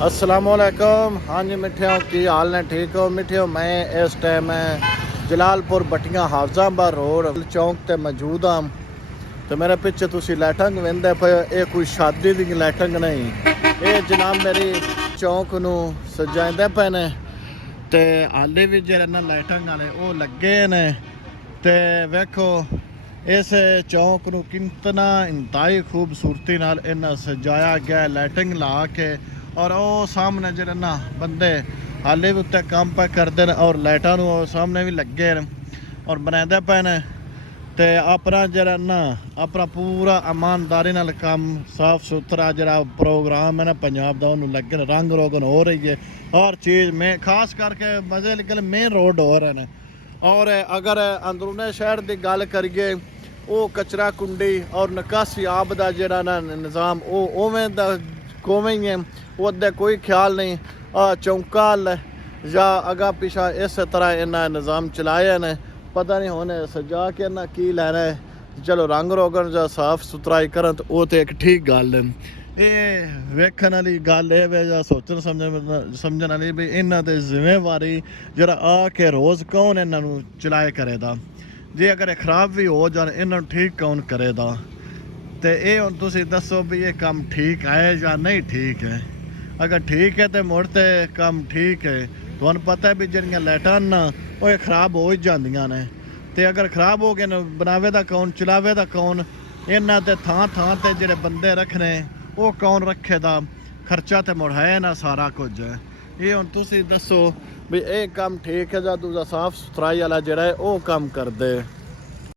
अस्सलामुअलैकुम। हाँ जी मिठियों, की हाल ने? ठीक हो मिठियों? मैं इस टाइम जलालपुर बटियां हाफजाबाद रोड चौंक ते मौजूद हाँ। तो मेरे पिछे तुसी लाइटिंग वेंदे पे, ये कोई शादी दी लाइटिंग नहीं, ये जनाब मेरी चौंक नू सजाइंदे पे ने। ते हाले भी जेह्ड़े ना लाइटिंग वाले वो लगे ने। ते वेखो इस चौंक नू कितना इंतहाई खूबसूरती नाल इन्ना सजाया गया लाइटिंग ला के। और वो सामने जेह्ड़े ना बंदे हाले भी उत्ते काम पे करदे न और लाइटां नू सामने भी लगे न और बनांदे पे ने। ते अपना जरा ना अपना पूरा ईमानदारी नाल काम साफ सुथरा जरा प्रोग्राम है ना पंजाब दा उन्होंने लगे रंग रोगन हो रही है। हर चीज़ में खास करके मजे निकल मेन रोड हो रहे हैं। और अगर अंदरूने शहर की गल करिए, वो कचरा कुंडी और निकासी आब का जरा ना निज़ाम वो उवें दा कोवें ही है, वो अद्दे कोई ख्याल नहीं। चौंका या अगा पिछा इस तरह इन्ना निज़ाम चलाया ने, पता नहीं होने सजा के ना की लैना है। चलो रंग रोगन या साफ सुथराई करन तो वो तो एक ठीक गल है। ये वेखण वाली गल है या सोचन समझण वाली भी इन्हां ते जिम्मेवारी जरा आके रोज़ कौन इन्हां चलाए करेगा। जे अगर खराब भी हो जान इन्हां ठीक कौन करेगा। तो ये हुण तुसीं दसो भी ये काम ठीक है या नहीं ठीक है। अगर ठीक है तो मुड़ ते काम ठीक है। तुहानूं पता है भी जिहड़ियां लाइटां ना वो खराब हो ही जांदियां ने। ते अगर खराब हो गए न बनावे दा कौन, चलावे दा कौन? इन्हां ते थां थां ते जिहड़े बंदे रखने वो कौन रखे दा? खर्चा तो मुड़ है ना सारा कुछ। ये हुण तुसीं दसो भी ये काम ठीक है या दूजा साफ सुथराई वाला जिहड़ा है वो काम करदे।